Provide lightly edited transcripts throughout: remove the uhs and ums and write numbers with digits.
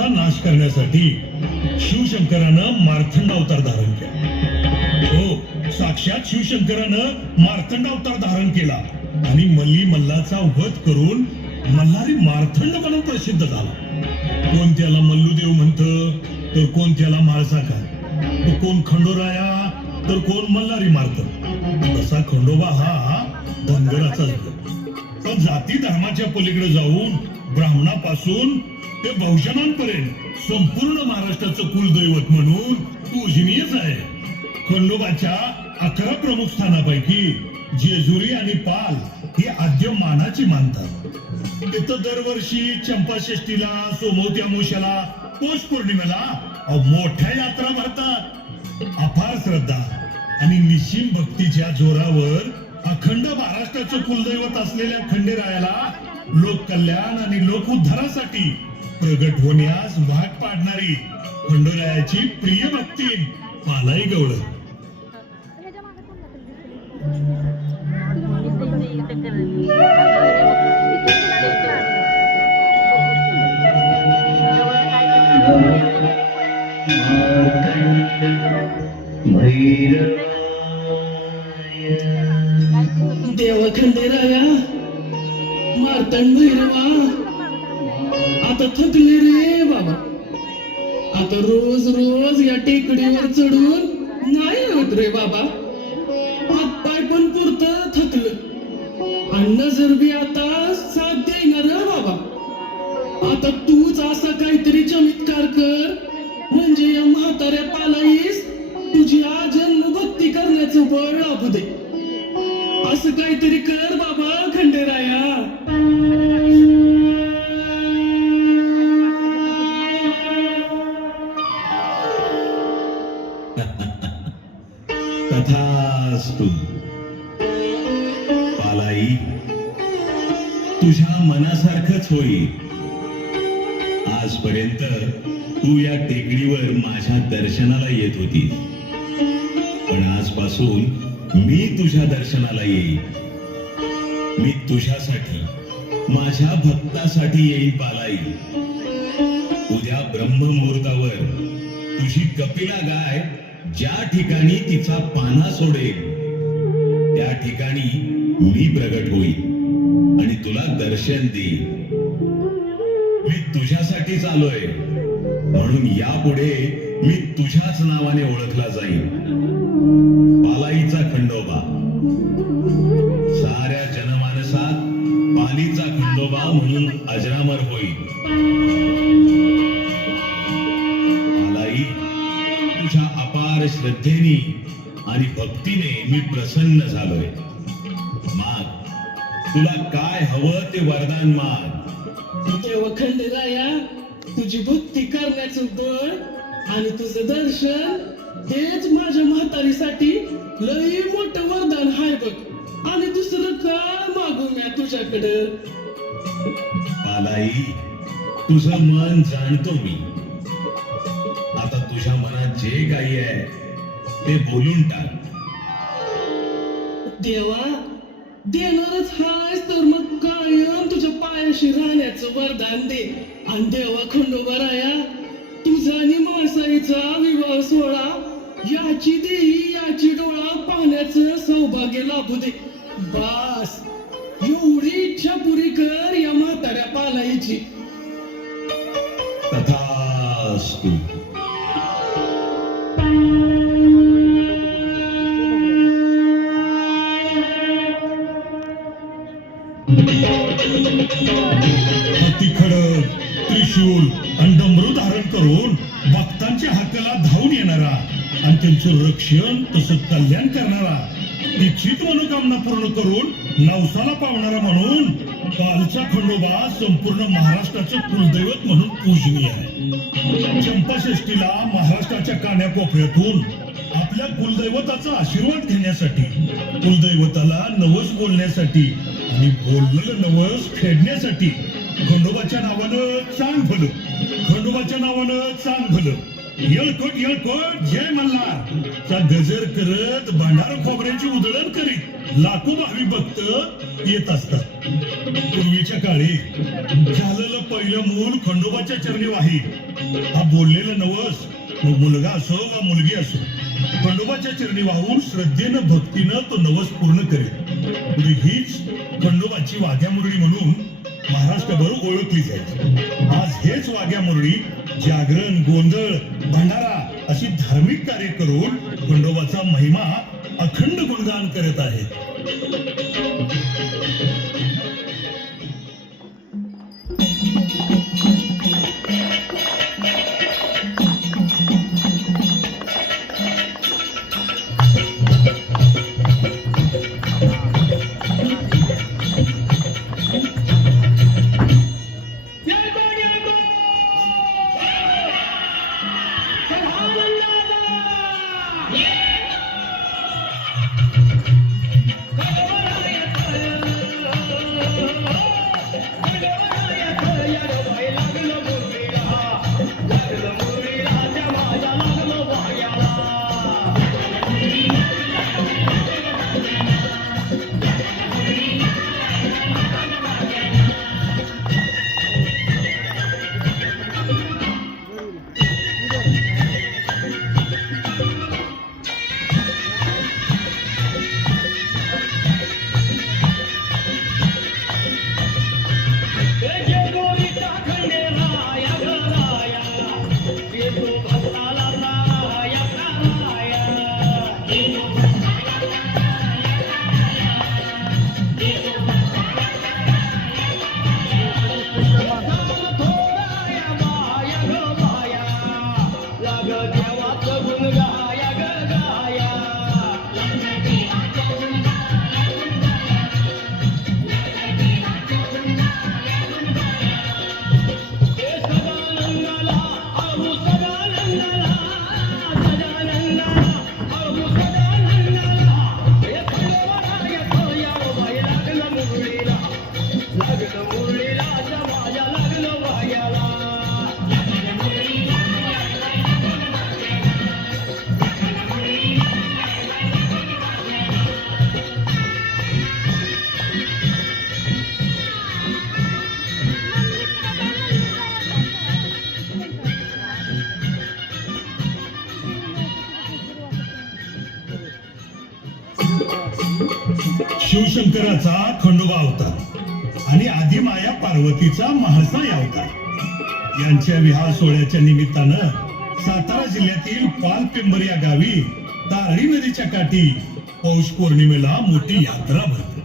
पापाचा नाश करण्यासाठी शिवशंकरानं मार्तंड अवतार धारण केला. हो, साक्षात शिवशंकरानं मार्तंड अवतार धारण केला आणि मल्ली मल्लाचा वध करून मल्हारी मार्तंड म्हणून प्रसिद्ध झाला. कोण त्याला मल्लुदेव म्हणतं, तर कोण त्याला माळसाकार, तर कोण खंडोराया, तर कोण मल्हारी मार्तंड. तसा खंडोबा हा धनगराचाच. पण जाती धर्माच्या पलीकडे जाऊन ब्राह्मणापासून ते बहुजनांपर्यंत संपूर्ण महाराष्ट्राचं कुलदैवत म्हणून पूजनीयच आहे. खंडोबाच्या 11 प्रमुख स्थानापैकी जेजुरी आणि पाल ही आद्य मानाची मानतात. तिथं दरवर्षी चंपाषष्ठीला, सोमवती अमावस्येला, पौष पौर्णिमेला मोठ्या यात्रा भरतात. अफार श्रद्धा आणि निश्चिम भक्तीच्या जोरावर अखंड महाराष्ट्राचं कुलदैवत असलेल्या खंडेरायाला लोककल्याण आणि लोक उद्धारासाठी प्रगट होण्यास भाग पाडणारी खंडोरायाची प्रिय भक्ती पालाई गवळ. देव खंडेराया, मार्तंड भैरवा, आता थकले रे बाबा. आता रोज रोज या टेकडीवर चढून नाही होत रे बाबा. हातपाय पण पुरतं थकलं आणि नजर बी आता साथ देणार रे बाबा. आता तूच असा काहीतरी चमत्कार कर, म्हणजे या म्हाताऱ्या पालाईस तुझी आजन्म भक्ती करण्याचं बळ लाभू दे. असं काहीतरी कर बाबा खंडेराया. तथास्तु. पालाई, तुझ्या मनासारखंच होईल. आजपर्यंत तू या टेकडीवर माझ्या दर्शनाला येत होतीस, पण आजपासून मी तुझ्या दर्शनाला येईन. मी तुझ्यासाठी, माझ्या भक्तासाठी येईन पालाई. उद्या ब्रह्ममुहूर्तावर तुझी कपिला गाय ज्या ठिकाणी तिचा पाना सोडेल त्या ठिकाणी मी प्रगट होईल आणि तुला दर्शन देईन. मी तुझ्यासाठीच आलोय, म्हणून यापुढे मी तुझ्याच नावाने ओळखला जाईल. पालाईचा खंडोबा. साऱ्या जनमानसात पालीचा खंडोबा म्हणून अजरामर होईल. पालाई, तुझ्या अपार श्रद्धेने आणि भक्तीने मी प्रसन्न झालोय. माग, तुला काय हवं ते वरदान माग. देव खंडेराया, तुझी भक्ती करण्याचं बळ आणि तुझं दर्शन हेच माझ्या म्हातारीसाठी लई मोठं वरदान हाय बघ. आणि दुसरं काय मागू म्या तुझ्याकडं. पालाई, तुझं मन जाणतो मी. आता तुझ्या मनात जे काही आहे ते बोलून टाक. देवा, देणारच हायस तर मग कायम तुझ्या पायाशी राहण्याचं वरदान दे. आणि देवा खंडोबाराया, तुझा आणि मासाईचा विवाह सोहळा याची देही याची डोळा पाहण्याचं सौभाग्य लाभू दे. बास, एवढी इच्छा पुरी कर या म्हाताऱ्या पालाईची. तथास्तु. हाती खडक, त्रिशूल आणि डमरू धारण करून भक्तांच्या हाताला धावून येणारा आणि त्यांचं रक्षण तसं कल्याण करणारा, इच्छित मनोकामना पूर्ण करून नवसाला पावणारा म्हणून पालचा खंडोबा संपूर्ण महाराष्ट्राचं कुलदैवत म्हणून पूजनीय आहे. चंपाषष्ठीला महाराष्ट्राच्या कान्याकोपऱ्यातून आपल्या कुलदैवताचा आशीर्वाद घेण्यासाठी, कुलदैवताला नवस बोलण्यासाठी आणि बोललेलं नवस फेडण्यासाठी खंडोबाच्या नावानं चांग भलं, खंडोबाच्या नावानं चांग भलं येळकोट जय मल्हार चा गजर करत भंडार खोबऱ्याची उधळण करीत लाखो भावी भक्त येत असतात. पूर्वीच्या काळी झालेलं पहिलं मूल खंडोबाच्या चरणी वाही. हा बोललेलं नवस मग मुलगा असो वा मुलगी असो खंडोबाच्या चरणी वाहून श्रद्धेनं भक्तीनं तो नवस पूर्ण करेल. पुढे हीच खंडोबाची वाघ्या मुरळी म्हणून महाराष्ट्रभर ओळखली जायची. आज हेच वाघ्या मुरळी जागरण, गोंधळ, भंडारा अशी धार्मिक कार्य करून खंडोबाचा महिमा अखंड गुणगान करत आहेत. शिवशंकराचा खंडोबा अवतार आणि आदिमाया पार्वतीचा म्हाळसाई अवतार यांच्या विवाह सोहळ्याच्या निमित्तानं सातारा जिल्ह्यातील पालपेंबर या गावी तारळी नदीच्या काठी पौष पौर्णिमेला मोठी यात्रा भरते.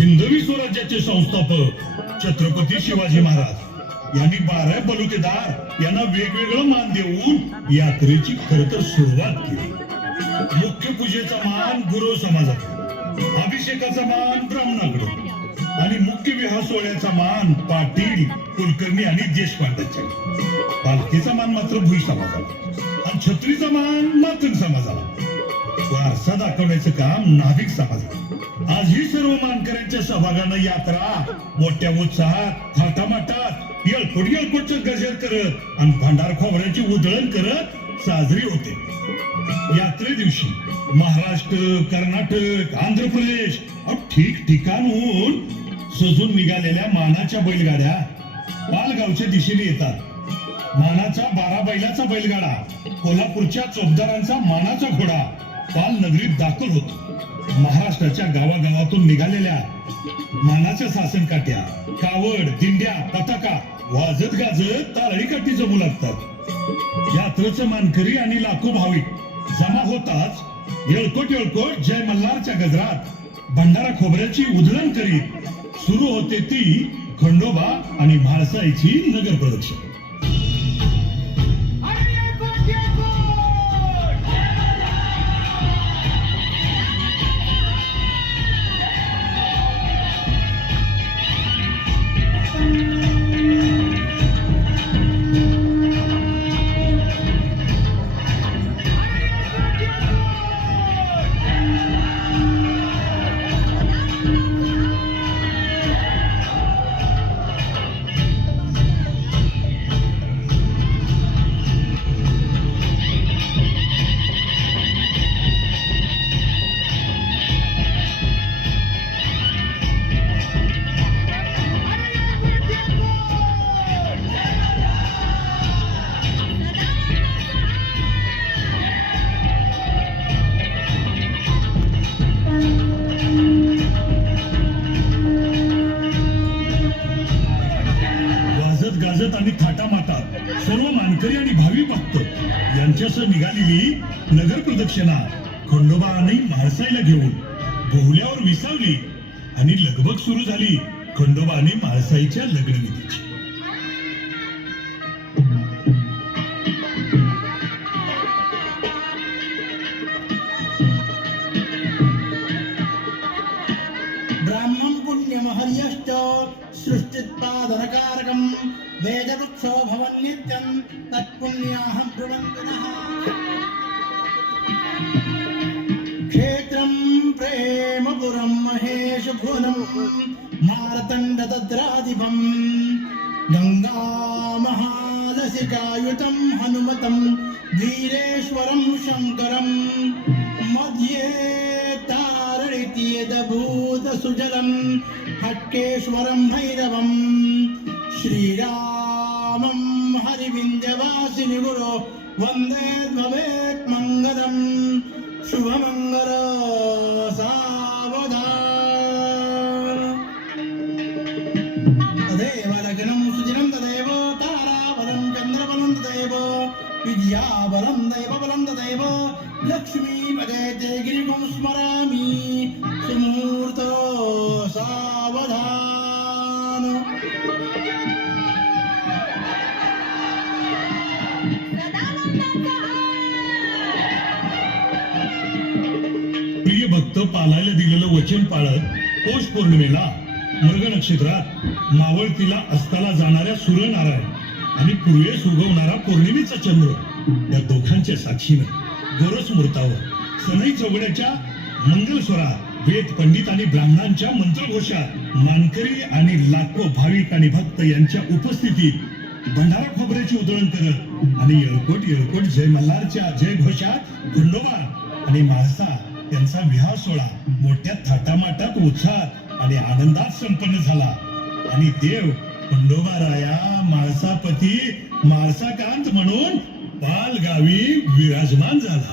हिंदवी स्वराज्याचे संस्थापक छत्रपती शिवाजी महाराज यांनी 12 बलुतेदार यांना वेगवेगळं मान देऊन यात्रेची खर तर सुरुवात केली. मुख्य पूजेचा मान गुरु समाजाकडे, अभिषेकाचा मान ब्राह्मणाकडे आणि मुख्य विवाह सोहळ्याचा मान पाटील, कुलकर्णी आणि देशपांड्यांच्याकडे. पालखीचा मान मात्र भुई समाजाला आणि छत्रीचा मान मातंग समाजाला. वारसा दाखवण्याचं काम नाभिक समाजाला. आज ही सर्व मानकऱ्यांच्या सहभागानं यात्रा मोठ्या उत्साहात, थाटामाटात, येळकोटचं गजर करत आणि भंडार खोबऱ्याची उधळण करत साजरी होते. यात्रे दिवशी महाराष्ट्र, कर्नाटक, आंध्र प्रदेश ठिकठिकाणहून सजून निघालेल्या मानाच्या बैलगाड्या पालगावच्या दिशेने येतात. मानाचा 12 बैलाचा बैलगाडा, कोल्हापूरच्या चोपदारांचा मानाचा घोडा पाल नगरीत दाखल होतो. महाराष्ट्राच्या गावागावातून निघालेल्या मानाच्या सासन काट्या, कावड, दिंड्या, पताका वाजत गाजत तारळी काठी जमू लागतात. यात्रेचं मानकरी आणि लाखो भाविक जमा होताच येळकोट जय मल्हारच्या गजरात भंडारा खोबऱ्याची उधळण करीत सुरू होते ती खंडोबा आणि म्हाळसाईची नगर प्रदक्षिणा. आणि थाटामाटात सर्व मानकरी आणि भावी भक्त यांच्यासह निघालेली नगर प्रदक्षिणा खंडोबा आणि म्हाळसाईला घेऊन बोहल्यावर विसावली आणि लगबग सुरू झाली खंडोबा आणि म्हाळसाईच्या लग्नविधीची. ब्राह्मण पुण्यमहर्यश्च सृष्टित्पादनकारकं वेदवृक्षो भवन् नित्यं तत्पुण्याहं ब्रुवन्तु नः. क्षेत्रं प्रेमपुरं महेशभुवनं मार्तण्डतद्राधिपं गङ्गा महालसिकायुतं हनुमतं वीरेश्वरं शङ्करं मध्ये तारणिति यदभूतसुजलं हट्केश्वरं भैरवं श्रीरामं हरिविन्द्यवासिनि गुरो वन्दे भवेत् मङ्गलं शुभमङ्गल सावधान. तदेव लग्नं सुदिनं तदेव ताराबलं चन्द्रबलं तदेव विद्याबलं दैवबलं तदेव लक्ष्मीपदे ते गिरिं स्मरामि सुमुहूर्त सावधान. प्रिय भक्त पालायला दिलेलं वचन पाळत पौष पौर्णिमेला मृग नक्षत्रात मावळतीला अस्ताला जाणाऱ्या सूर्यनारायण आणि पूर्वेस उगवणारा पौर्णिमेचा चंद्र या दोघांच्या साक्षीनं गोरस मुहूर्तावर सनई चौघड्याच्या मंगलस्वरात वेद पंडित आणि ब्राह्मणांच्या मंत्रघोषात मानकरी आणि लाखो भाविक आणि भक्त यांच्या उपस्थितीत भंडारा खोबऱ्याची उधळण करत आणि येळकोट येळकोट जय मल्हारच्या जय घोषात खंडोबा आणि म्हाळसा त्यांचा विवाह सोहळा मोठ्या थाटामाटात उत्साहात आणि आनंदात संपन्न झाला. आणि देव खंडोबा राया म्हाळसापती म्हाळसाकांत म्हणून पालगावी विराजमान झाला.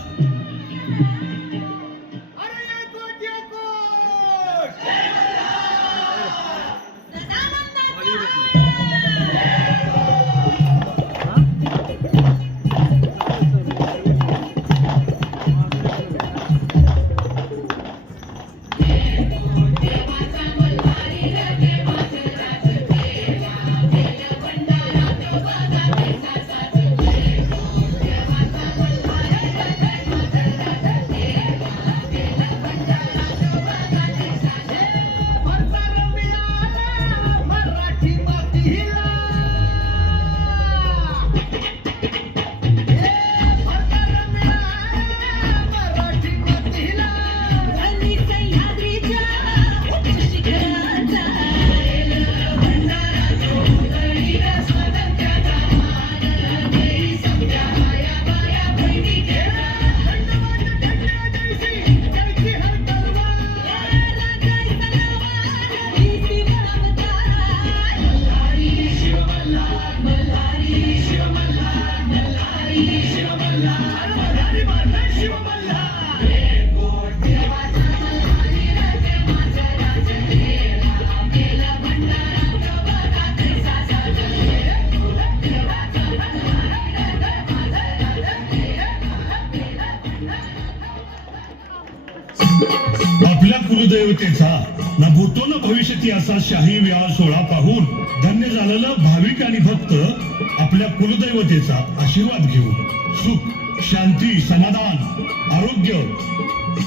आपल्या कुलदैवतेचा ना भूतो ना भविष्यती असा शाही विवाह सोहळा पाहून धन्य झालेलं भाविक आणि भक्त आपल्या कुलदैवतेचा आशीर्वाद घेऊन सुख शांती समाधान आरोग्य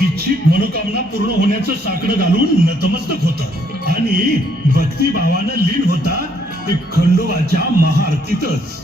इच्छित मनोकामना पूर्ण होण्याचं साकडं घालून नतमस्तक होतात आणि भक्तिभावानं लीन होतात ते खंडोबाच्या महाआरतीतच.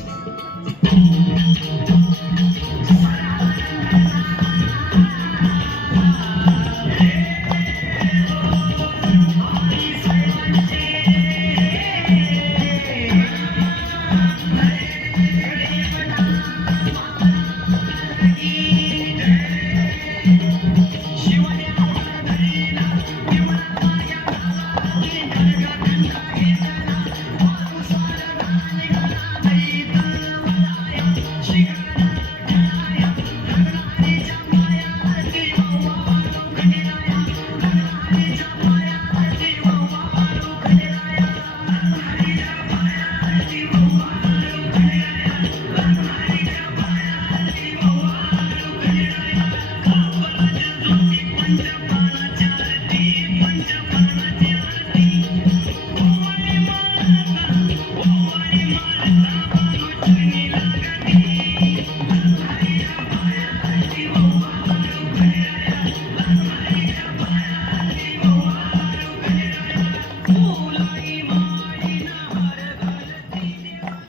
तुमच्या